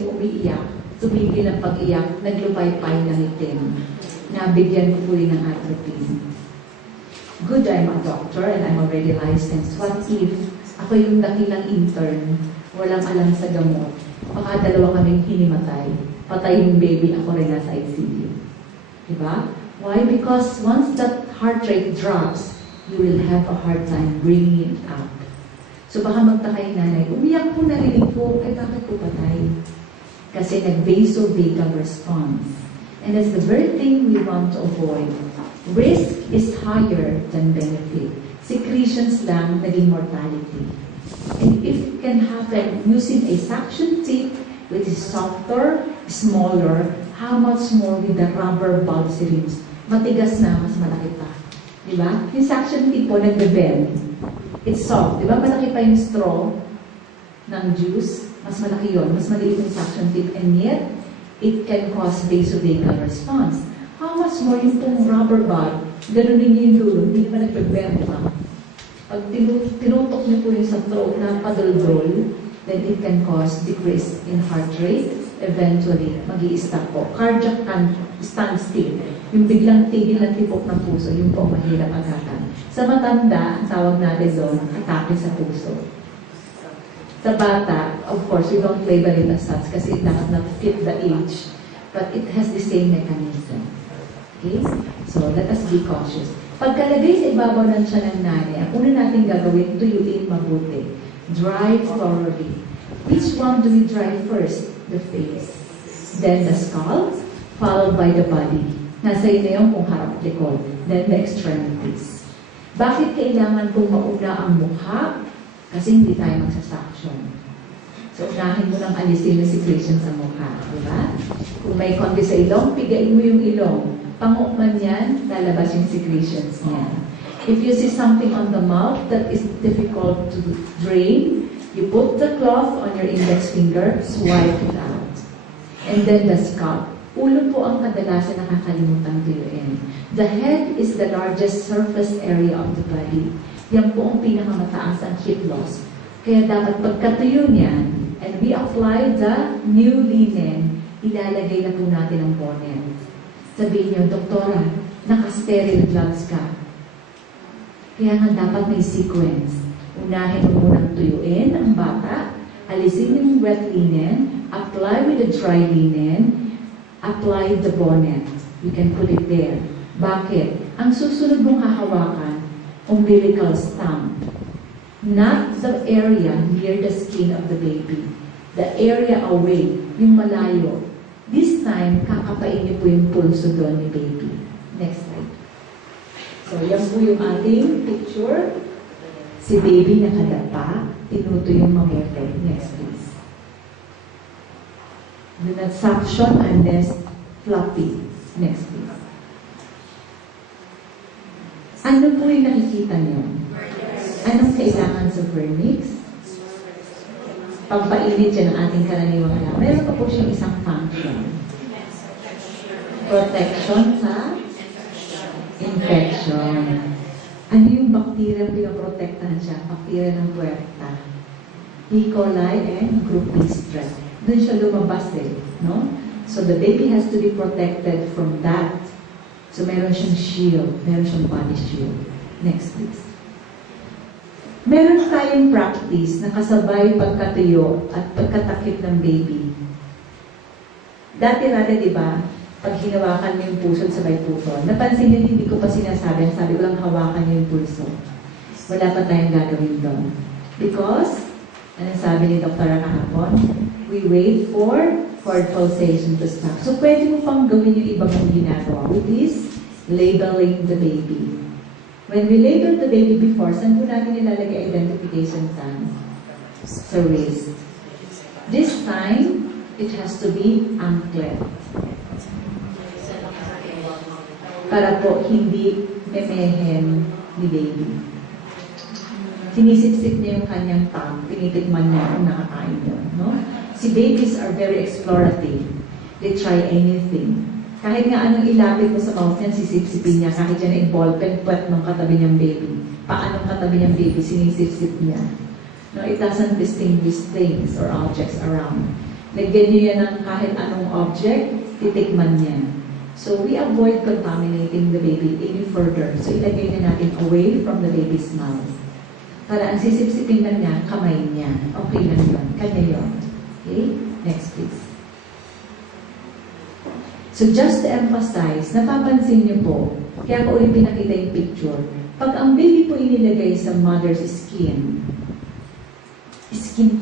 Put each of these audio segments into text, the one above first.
umiiyak, tumigil ang pag-iyak, naglupay-pay ng itim. Nabigyan ko po rin ng atropine. Good, I'm a doctor and I'm already licensed. What if ako yung dakilang intern, walang alam sa gamot, baka dalawa kaming hinimatay, patay yung baby, ako rin nasa ICU. Diba? Why? Because once that heart rate drops, you will have a hard time bringing it up. So baka magtaka yung nanay, umiyak po, narinig po, ay bakit po patay? Kasi nag-vasovagal response. And that's the very thing we want to avoid. Risk is higher than benefit. Secretions lang, naging mortality. And if it can happen using a suction tip, which is softer, smaller, how much more with the rubber bulb syringe? Matigas na, mas malaki pa. Diba? Yung suction tip po, nagbe-bend. It's soft. Diba? Malaki pa yung straw ng juice. Mas malaki yun. Mas maliit yung suction tip. And yet, it can cause vasovagal response. How much more yung pong rubber bulb? Ganun din yung dulo. Hindi naman nagbe-bend pa. Pag tinutok niyo po yung sa throat na padol-roll, then it can cause decrease in heart rate. Eventually, mag-i-stop po. Cardiac standstill. Yung biglang tigil ng tipok ng puso, yung po mahirap agatan. Sa matanda, ang tawag natin doon, atake sa puso. Sa bata, of course, we don't label it as such kasi it does not fit the age. But it has the same mechanism. Okay? So, let us be cautious. Pagkalagay sa ibabaw ng tiyan ng nanay, ang una natin gagawin, tuyuin mabuti. Dry thoroughly. Which one do we dry first? The face. Then the scalp, followed by the body. Nasa iyo yung kung harap likod. Then the extremities. Bakit kailangan pong mauna ang mukha? Kasi hindi tayo magsasaksyon. So, unahin mo nang alisin yung secretion sa mukha. Diba? Kung may konti sa ilong, pigain mo yung ilong. Pangukman yan, lalabas yung secretions niya. If you see something on the mouth that is difficult to drain, you put the cloth on your index finger, swipe it out. And then the scalp. Ulo po ang kadalasan nakakalimutan tuyuin. The head is the largest surface area of the body. Yan po ang pinakamataas ang heat loss. Kaya dapat pagkatuyo niyan, and we apply the new linen, ilalagay na po natin ang bonnet. Sabihin niyo, Doktora, naka-sterile gloves ka. Kaya nga dapat may sequence. Unahin mo munang tuyuin ang bata, alisin yung wet linen, apply with the dry linen, apply the bonnet. You can put it there. Bakit? Ang susunod mong hahawakan, umbilical stump. Not the area near the skin of the baby. The area away, yung malayo. This time, kakapain niyo po yung pulso doon ni baby. Next slide. So, yan po yung ating picture. Si baby nakadapa, tinuto yung mamote. Next, please. Do not suction unless floppy. Next, please. Ano po yung nakikita niyo? Anong kailangan sa vernix? Pagpainit yan ang ating karaniwang alam. Meron pa po siyang isang function. Protection sa infection. Ano yung bacteria ang pinaprotektahan siya? Bacteria ng puerta. E. coli and group B strep. Doon siya lumabas eh. No? So the baby has to be protected from that. So meron siyang shield. Meron siyang body shield. Next please. Meron tayong practice na kasabay pagkatuyo at pagkatakip ng baby. Dati-dati, di ba, pag hinawakan mo yung puso sabay puto, napansin niyo, hindi ko pa sinasabi, sabi ko lang hawakan niyo yung pulso. Wala pa tayong gagawin doon. Because, ano sabi ni Dr. kahapon, we wait for cord pulsation to stop. So, pwede mo pang gawin yung ibang mong ginagawa, which is labeling the baby. When we label the baby before, saan po natin nilalagay identification sign? Sa wrist. This time, it has to be anklet. Para po hindi memehen ni baby. Sinisip-sip niya yung kanyang tongue, tinitikman niya kung nakakain yun. No? Si babies are very explorative. They try anything. Kahit nga anong ilapit mo sa mouth niya, sisip-sipin niya. Kahit yan ay ballpen, puwet ng katabi niyang baby. Paanong katabi niyang baby, sinisip-sip niya. No, it doesn't distinguish things or objects around. Lagyan niyo yan ng kahit anong object, titikman niya. So we avoid contaminating the baby any further. So ilagay na natin away from the baby's mouth. Para ang sisipsipin lang niya, kamay niya. Okay lang yun. Kanya yun. Okay? Next please. So just to emphasize, napapansin niyo po, kaya ko ulit pinakita yung picture, pag ang baby po inilagay sa mother's skin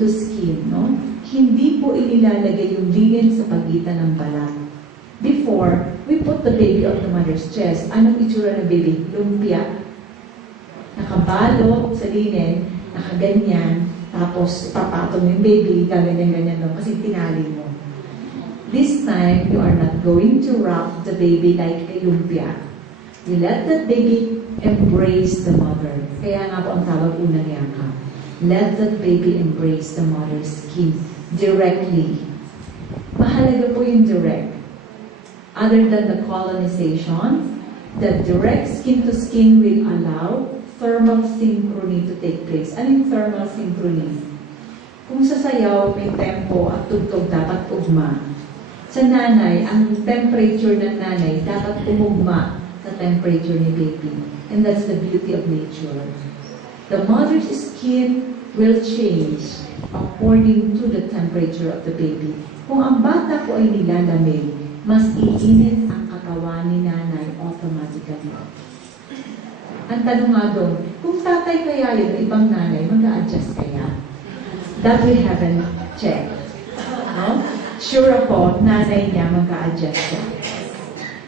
to skin, no? Hindi po inilalagay yung linen sa pagitan ng balat. Before, we put the baby on the mother's chest. Anong itsura ng baby? Lumpia. Nakabalot sa linen, nakaganyan, tapos papatong yung baby, gaganyan-ganyan no? Kasi tinali mo. This time, you are not going to wrap the baby like a lumpia. You let that baby embrace the mother. Kaya nga po ang tawag unang yakap. Let that baby embrace the mother's skin directly. Mahalaga po yung direct. Other than the colonization, the direct skin-to-skin will allow thermal synchrony to take place. Ano yung thermal synchrony? Kung sa sayaw, may tempo at tugtog dapat ugma. Sa nanay, ang temperature ng nanay dapat umugma sa temperature ni baby. And that's the beauty of nature. The mother's skin will change according to the temperature of the baby. Kung ang bata po ay nilalamig, mas iinit ang katawan ni nanay automatically. Ang tanong nga doon, kung tatay kaya yun, ibang nanay, mag-a-adjust kaya? That we haven't checked. No? Sure ako, nanay niya mag-a-adjust siya.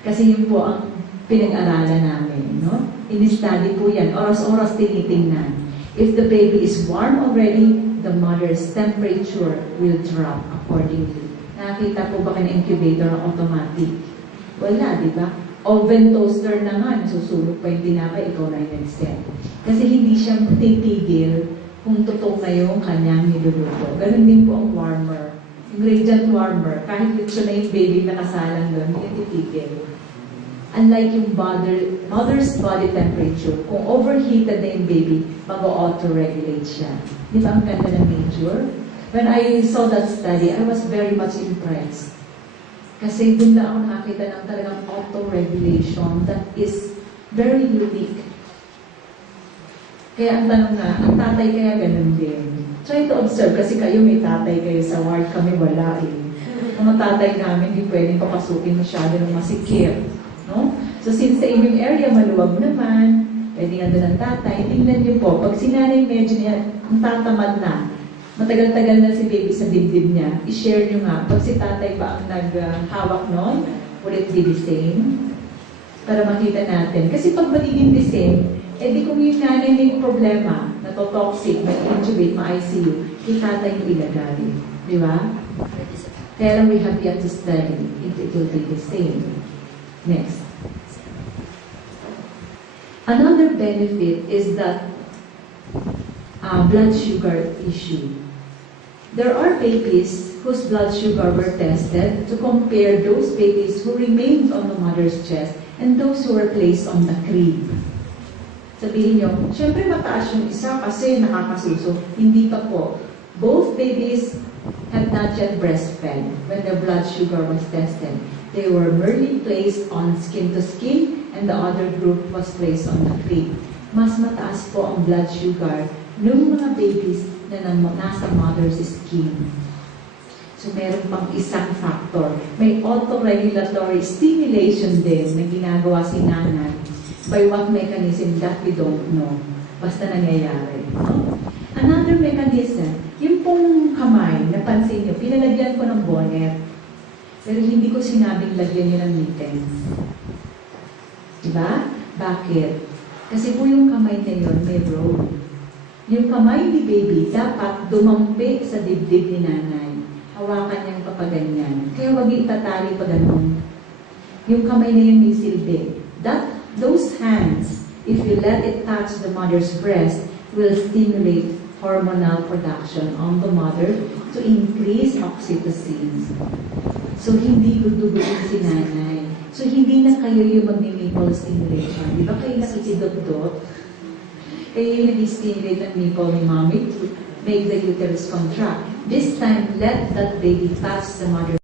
Kasi yun po ang pinag-aralan namin. No? In-study po yan, oras-oras tinitingnan. If the baby is warm already, the mother's temperature will drop accordingly. Nakita po ba kayo ng incubator ng automatic? Wala, di ba? Oven toaster na nga, susulog pa yung tinapay, ikaw na yung nag-set. Kasi hindi siya titigil kung totoo na yung kanyang niluluto. Ganun din po ang warmer. Yung radiant warmer, kahit gusto na yung baby nakasalang doon, hindi titigil. Unlike yung mother's body temperature, kung overheated na yung baby, mag-auto-regulate siya. Di ba ang ganda ng nature? When I saw that study, I was very much impressed. Kasi doon na ako nakakita ng talagang auto-regulation that is very unique. Kaya ang tanong na, ang tatay kaya ganun din. Try to observe, kasi kayo may tatay kayo sa ward, kami wala eh. Mga tatay namin, hindi pwedeng papasukin masyado ng masikip. No? So since the immune area maluwag naman, pwede nga doon ang tatay, tingnan niyo po, pag sinanay medyo niya, ang tatamad na, matagal-tagal na si baby sa dibdib niya, i-share niyo nga, pag si tatay pa ang naghawak noon, will it be the same? Para makita natin. Kasi pag magiging the same, di kung yung nanay may problema, natotoxic, may intubate, may ICU, yung tatay yung ilagay. Di ba? Kaya lang we have yet to study if it will be the same. Next. Another benefit is that blood sugar issue. There are babies whose blood sugar were tested to compare those babies who remained on the mother's chest and those who were placed on the crib. Sabihin nyo, syempre mataas yung isa kasi nakakasuso. Hindi pa po. Both babies had not yet breastfed when their blood sugar was tested. They were merely placed on skin to skin and the other group was placed on the crib. Mas mataas po ang blood sugar ng mga babies na nasa mother's skin. So meron pang isang factor. May autoregulatory stimulation din na ginagawa si nanay. By what mechanism that we don't know. Basta nangyayari. Another mechanism, yung pong kamay, napansin nyo, pinalagyan ko ng bonnet. Pero hindi ko sinabing lagyan nyo ng mittens. Diba? Bakit? Kasi po yung kamay na yun, may roll. Yung kamay ni baby, dapat dumampi sa dibdib ni nanay. Hawakan niyang papaganyan. Kaya wag itatali pa ganun. Yung kamay na yun may silbi. Those hands, if you let it touch the mother's breast, will stimulate hormonal production on the mother to increase oxytocin. So, hindi gudugugin si nanay. So, hindi na kayo yung mag-nipple stimulation. Di ba kayo nakikidot-dot? Kayo yung nag-stimulate ng nipple ni mommy make the uterus contract. This time, let that baby pass the mother